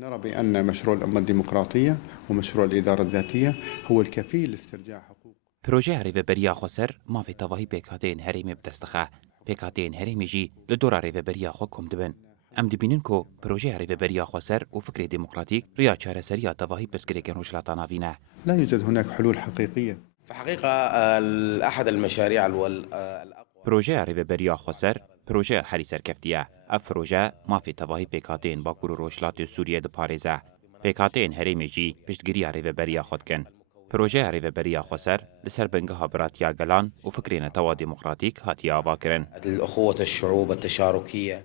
نرى بأن مشروع الأمة الديمقراطية ومشروع الإدارة الذاتية هو الكفيل لاسترجاع حقوق. پروژه ریوبریا خوسر مافی تواهی پیکاتین هریمی بدستخه پیکاتین هریمی جی لدورا ریوبریا خو کم دبن ام دبینن کو پروژه ریوبریا خوسر و فکر دموکراتیک ریا چاره سریا تواهی بسکریکن روشلاتا ناوینه لا يوجد هناك حلول حقيقية. في حقيقة أحد المشاريع الأقوى. پروژه ریوبریا خوسر پروژه هری سرکفتیه اف پروژه مافی تواهی پیکاتین باکور روشلات سوریه د پاریزه پیکاتین هریمی جی پشتگیری ریوبریا خود کن پروژه ریوبریا خوسر لسر بنگها براتیا گلان و فکرین توا دموکراتیک هاتیا آوا کرن الأخوة الشعوب التشاركية.